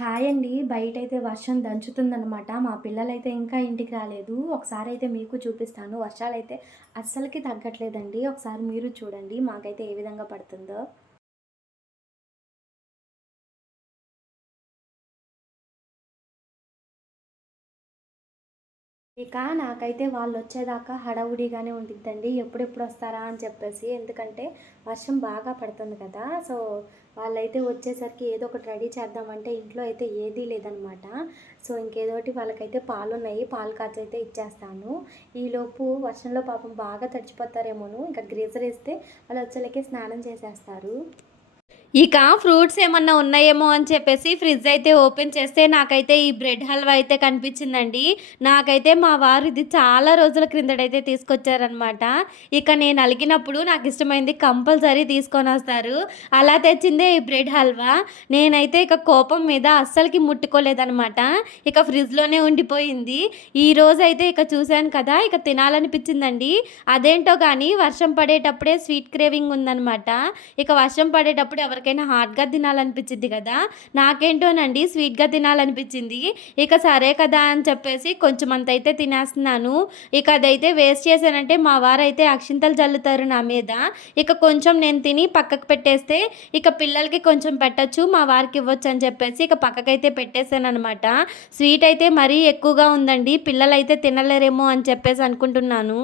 Hi అండి. బయటైతే వర్షం దంచుతుందనమాట. మా పిల్లలైతే ఇంకా ఇంటికి రాలేదు. ఒకసారయితే మీకు చూపిస్తాను. వర్షాలైతే అస్సలకి తగ్గట్లేదండి. ఒకసారి మీరు చూడండి మాకైతే ఏ విధంగా పడుతుందో. ఇక నాకైతే వాళ్ళొచ్చేదాకా హడావుడిగానే ఉండిద్దండి. ఎప్పుడెప్పుడొస్తారా అని చెప్పేసి. ఎందుకంటే వర్షం బాగా పడుతుంది కదా! సో, వాళ్ళైతే వచ్చేసరికి ఏదో ఒకటి రెడీ చేద్దామంటే ఇంట్లో అయితే ఏదీ లేదనమాట. సో, ఇంకేదోటి వాళ్ళకైతే పాలున్నాయి. పాలు కాచైతే ఇచ్చేస్తాను. ఈలోపు వర్షంలో పాపం బాగా తడిచిపోతారేమోను. ఇంకా గ్రీజరేస్తే వాళ్ళొచ్చేలకే స్నానం చేసేస్తారు. ఇక ఫ్రూట్స్ ఏమన్నా ఉన్నాయేమో అని చెప్పేసి ఫ్రిడ్జ్ అయితే ఓపెన్ చేస్తే నాకైతే ఈ బ్రెడ్ హల్వా అయితే కనిపించిందండి. నాకైతే మా వారు ఇది చాలా రోజుల క్రిందటైతే తీసుకొచ్చారనమాట. ఇక నేను అలిగినప్పుడు నాకిష్టమైంది కంపల్సరీ తీసుకొనొస్తారు. అలా తెచ్చిందే ఈ బ్రెడ్ హల్వా. నేనైతే ఇక కోపం మీద అస్సలకి ముట్టుకోలేదనమాట. ఇక ఫ్రిడ్జ్‌లోనే ఉండిపోయింది. ఈరోజైతే ఇక చూశాను కదా! ఇక తినాలనిపించిందండి. అదేంటో గానీ వర్షం పడేటప్పుడే స్వీట్ క్రేవింగ్ ఉందనమాట. ఇక వర్షం పడేటప్పుడు ఎవరికైనా హాట్‌గా తినాలనిపిచ్చిద్ది కదా! నాకేంటోనండి స్వీట్‌గా తినాలనిపిచ్చింది. ఇక సరే కదా అని చెప్పేసి కొంచెమంతైతే తినేస్తున్నాను. ఇక అదైతే వేస్ట్ చేశానంటే మా వారైతే అక్షింతలు జల్లుతారు నా మీద. ఇక కొంచెం నేను తిని పక్కకు పెట్టేస్తే ఇక పిల్లలకి కొంచెం పెట్టొచ్చు, మా వారికి ఇవ్వచ్చు అని చెప్పేసి ఇక పక్కకైతే పెట్టేసాననమాట. స్వీట్ అయితే మరీ ఎక్కువగా ఉందండి. పిల్లలైతే తినలేరేమో అని చెప్పేసి అనుకుంటున్నాను.